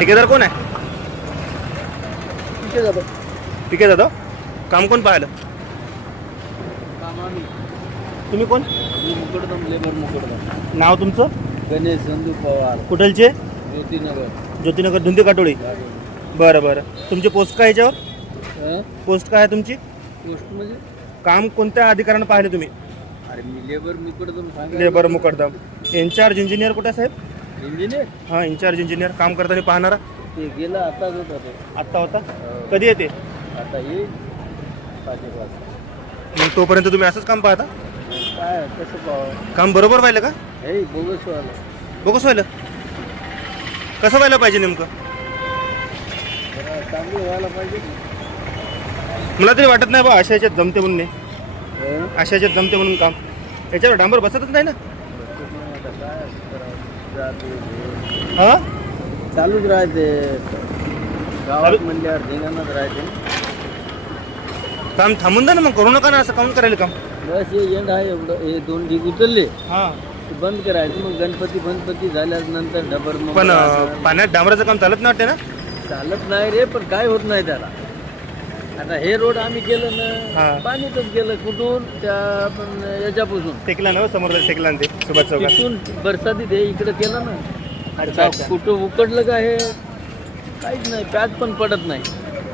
ठेकेदार कोण आहे? पिके जाधव काम कोण पाहिलं? तुम्ही कोण? मुकडदम लेबर मुकडदम नाव तुमचं? गणेश संदू पवार. कुठलचे? ज्योतिनगर. ज्योतिनगर धुंदी काटोळी. बरं बरं. तुमची पोस्ट काय याच्यावर? पोस्ट काय आहे तुमची? पोस्ट म्हणजे? काम कोणत्या अधिकाऱ्यानं पाहिलं तुम्ही? अरे मी लेबर मुकडदम सांगा लेबर मुकरदम इन्चार्ज इंजिनियर कुठे आहे साहेब? इंजिनियर हां इन्चार्ज इंजिनियर काम करताना पाहणारा. ते गेला आताच होता तो. आत्ता होता? हो. कधी येते? आता येईल. पाच एक वाजता. मग तोपर्यंत तुम्ही असंच काम पाहता? काय कसं पाहावं काम बरोबर व्हायलं का? हे बोगस वाला बघूच व्हायलं? कसं व्हायला पाहिजे नेमकं? जरा चांगलं व्हायला पाहिजे. मला तरी वाटत नाही बा अशा याच्यात जमते म्हणून नाही. हं? अशा याच्यात जमते म्हणून काम. याच्यावर डांबर बसतच नाही ना बसत नाही आता काय करावं. जाते, हे. हां चालूच राहते. गावात म्हणल्यावर धिंगाणच राहते. काम थांबून द्या ना मग करू नका ना असं काऊन करायला काम? बस हे एंड आहे एवढं. हे दोन ढीग उचलले. हां. ते बंद करायचं. मग गणपती गणपती झाल्यानंतर डबर मग पण अं, पाण्यात डांबराचं काम चालत नाही वाटते ना? चालत नाही रे पण काय होत नाही त्याला. आता हे रोड आम्ही केलं हा. ना पाणीतच गेलं कुठून? त्या पण याच्यापासून. टेकला ना समोर टेकला ना ते. सुभाष चौकात तिथून बरसातीत हे इकडे केलं ना. अच्छा, अच्छा. कुठं उकडलं का हे? काहीच नाही प्याज पण पडत नाही.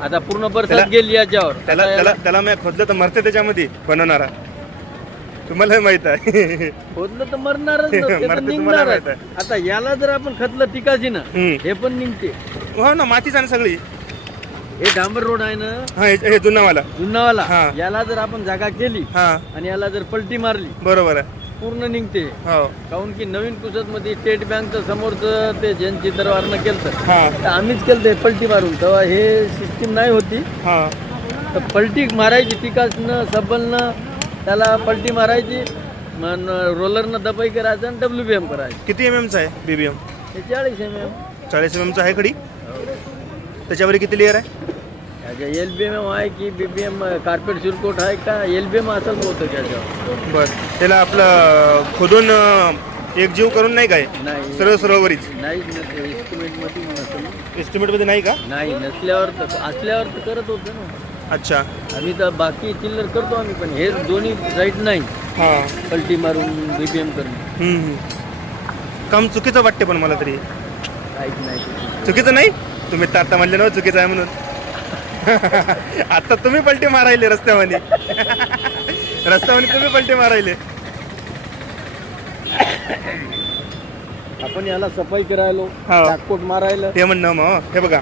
आता पूर्ण बरसात त्याला- गेली याच्यावर. त्याला आता त्याला त्याला मी खोदलं तर मरते त्याच्यामध्ये बनवणारा. तुम्हाला हे माहीत आहे. खोदलं तर मरणारच ना, ते तर मरते तुम्हाला निघणारच. माहीत आता याला जर आपण खतलं टिकाची ना हम्म. हे पण निघते. हो ना मातीच आहे ना सगळी. हे डांबर रोड आहे ना हा हे हे जुनावाला जुन्नावाला. हा. याला जर आपण जागा केली हा. आणि याला जर पलटी मारली बरोबर आहे. पूर्ण निघते. हो. काऊन की नवीन पुसत मध्ये स्टेट बँकचं समोरचं ते जयंती दरबारनं केलं हा. तर आम्हीच केलं ते पलटी मारून. तेव्हा हे सिस्टीम नाही होती. हा. तर पलटी मारायची पिकासनं सबलनं त्याला पलटी मारायची मग रोलरनं दबाई करायचं आणि डब्ल्यू बी एम करायचं. किती एम एमचा आहे बीबीएम हे चाळीस एम एम चाळीस एम एमचा आहे खडी त्याच्यावर किती लेअर आहे? एल बी एम आहे की बी बी एम कार्पेट सिरकोट आहे का? एल बी एम असंच होतं त्याच्यावर. बर. त्याला आपलं खोदून अं, एक जीव करून नाही काय? नाही. सरळ सरोवरीच नाही एस्टिमेटमध्ये नसतं. एस्टिमेटमध्ये नाही का? नाही नसल्यावर तर असल्यावर तर करत होतं ना. अच्छा. आम्ही तर बाकी चिल्लर करतो आम्ही पण हे दोन्ही साईड नाही. हा. पलटी मारून बी बी एम करणं हम्म, हम्म. काम चुकीचं वाटते पण मला तरी. काहीच नाही. चुकीचं नाही? तुम्ही तर आता म्हणले ना चुकीचं आहे म्हणून. आता तुम्ही पलटी मारायले रस्त्यामध्ये रस्त्यामध्ये तुम्ही पलटी मारायले. आपण याला सफाई करायलो हा. टाकपोट मारायला. ते म्हणणं मग हे. बघा.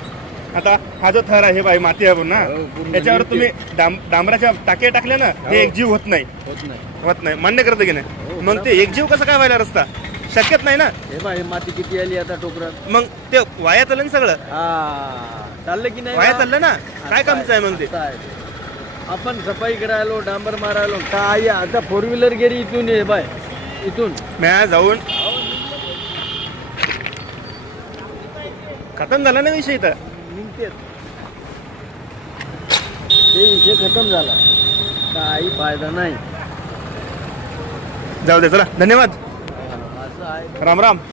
आता हा जो थर आहे बाई माती आहे ना. हो, पूर्ण याच्यावर नीट तुम्ही डांब डांबराच्या टाके टाकले ना हो. ते एकजीव होत नाही. होत नाही. होत नाही. मान्य करतं की नाही? हो, मग ते एकजीव कसं काय व्हायला रस्ता? शक्यच नाही ना. हे बा हे माती किती आली आता टोकरात? मग ते वाया चाललं ना सगळं. हा. चाललं की नाही वाया बा? चाललं ना? काय कामचं आहे मग ते आता आहे. ते. आपण सफाई करायलो डांबर मारायलो. काय आता फोर व्हीलर गेली इथून ये बाय इथून. म्या जाऊन. खतम झाला ना विषय इथं? निघते ते विषय खतम झाला. काही फायदा नाही. जाऊ दे चला. धन्यवाद. असं आहे. राम राम.